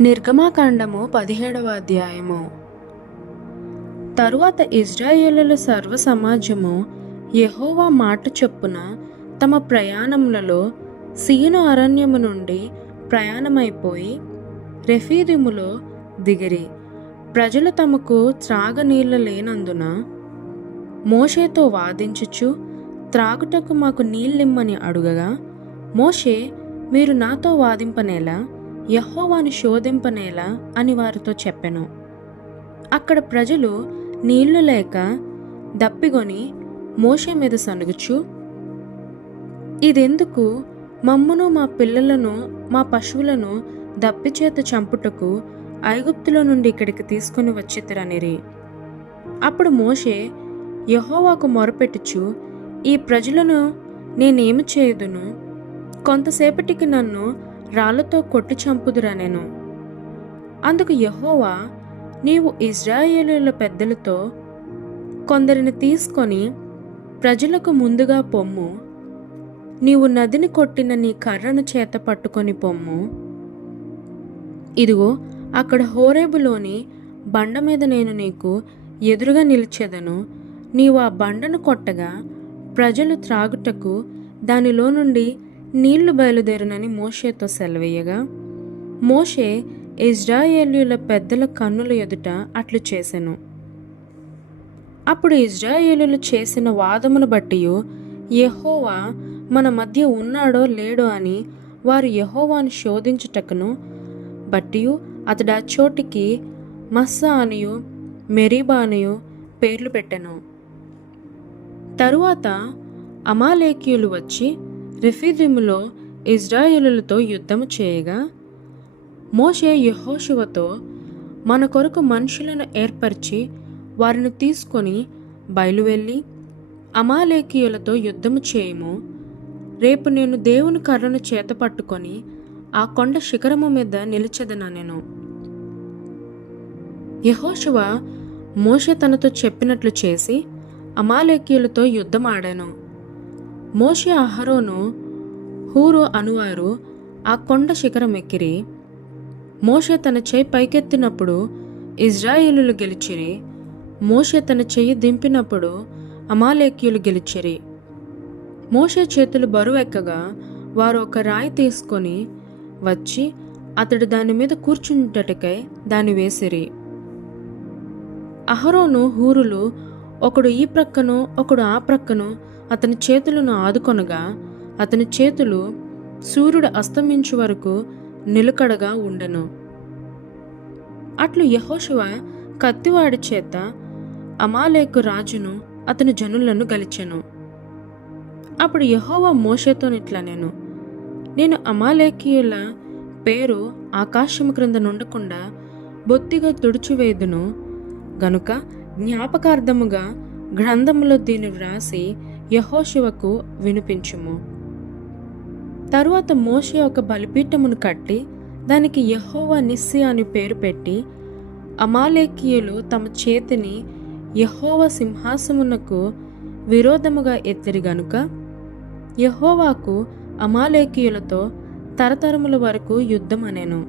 నిర్గమాకాండము 17వ అధ్యాయము. తరువాత ఇశ్రాయేలుల సర్వ సమాజము యెహోవా మాట చొప్పున తమ ప్రయాణములలో సీను అరణ్యము నుండి ప్రయాణమైపోయి రెఫీదీములో దిగిరి. ప్రజలు తమకు త్రాగనీళ్లు లేనందున మోషేతో వాదించుచు త్రాగుటకు మాకు నీళ్ళిమ్మని అడుగగా, మోషే, మీరు నాతో వాదింపనేలా, యెహోవాను శోధింపనేలా అని వారితో చెప్పెను. అక్కడ ప్రజలు నీళ్లు లేక దప్పిగొని మోషే మీద సనుగుచు, ఇదెందుకు? మమ్మును మా పిల్లలను మా పశువులను దప్పిచేత చంపుటకు ఐగుప్తులో నుండి ఇక్కడికి తీసుకుని వచ్చితిరనిరి. అప్పుడు మోషే యెహోవాకు మొరపెట్టుచు, ఈ ప్రజలను నేనేమి చేయుదును? కొంతసేపటికి నన్ను రాళ్లతో కొట్టి చంపుదురనెను. అందుకు యెహోవా, నీవు ఇశ్రాయేలీయుల పెద్దలతో కొందరిని తీసుకొని ప్రజలకు ముందుగా పొమ్ము. నీవు నదిని కొట్టిన నీ కర్రను చేత పట్టుకొని పొమ్ము. ఇదిగో, అక్కడ హోరేబులోని బండ మీద నేను నీకు ఎదురుగా నిలిచెదను. నీవు ఆ బండను కొట్టగా ప్రజలు త్రాగుటకు దానిలో నుండి నీళ్లు బయలుదేరునని మోషేతో సెలవీయగా, మోషే ఇశ్రాయేలీయుల పెద్దల కన్నుల ఎదుట అట్లు చేసెను. అప్పుడు ఇశ్రాయేలీయులు చేసిన వాదమును బట్టి యెహోవా మన మధ్య ఉన్నాడో లేడో అని వారు యెహోవాను శోధించుటకును బట్టి అతడు ఆ చోటికి మస్సా అనియు మెరీబా అనియు పేర్లు పెట్టెను. తరువాత అమాలేకీయులు వచ్చి రెఫీదీములో ఇశ్రాయేలులతో యుద్ధము చేయగా, మోషే యెహోషువతో, మన కొరకు మనుషులను ఏర్పరిచి వారిని తీసుకొని బయలువెళ్ళి అమాలేకీయులతో యుద్ధము చేయుము. రేపు నేను దేవుని కర్రను చేత పట్టుకొని ఆ కొండ శిఖరము మీద నిలిచెదనెను. యెహోషువ మోషే తనతో చెప్పినట్లు చేసి అమాలేకీయులతో యుద్ధమాడాను. మోషే, అహరోను, హూరు అనువారు ఆ కొండ శిఖరం ఎక్కిరి. మోషే తన చెయ్యి పైకెత్తినప్పుడు ఇశ్రాయేలులు గెలిచిరి. మోషే తన చెయ్యి దింపినప్పుడు అమాలేకీయులు గెలిచిరి. మోషే చేతులు బరువెక్కగా వారు ఒక రాయి తీసుకొని వచ్చి అతడు దాని మీద కూర్చుంటటకై దాన్ని వేసిరి. అహరోను, హూరులు ఒకడు ఈ ప్రక్కను ఒకడు ఆ ప్రక్కను అతని చేతులను ఆదుకొనగా అతని చేతులు సూర్యుడు అస్తమించు వరకు నిలకడగా ఉండెను. అట్లు యెహోషువ కత్తివాడి చేత అమాలేకు రాజును అతని జనులను గలిచెను. అప్పుడు యెహోవా మోషేతోనిట్లనెను, నేను అమాలేకీయుల పేరు ఆకాశము క్రింద నుండకుండా బొత్తిగా తుడిచివేదును గనుక జ్ఞాపకార్థముగా గ్రంథములో దీన్ని వ్రాసి యెహోషువకు వినిపించుము. తరువాత మోషే ఒక బలిపీఠమును కట్టి దానికి యెహోవా నిస్సి అని పేరు పెట్టి, అమాలేకీయులు తమ చేతిని యెహోవా సింహాసమునకు విరోధముగా ఎత్తిరి గనుక యెహోవాకు అమాలేకీయులతో తరతరముల వరకు యుద్ధం అనెను.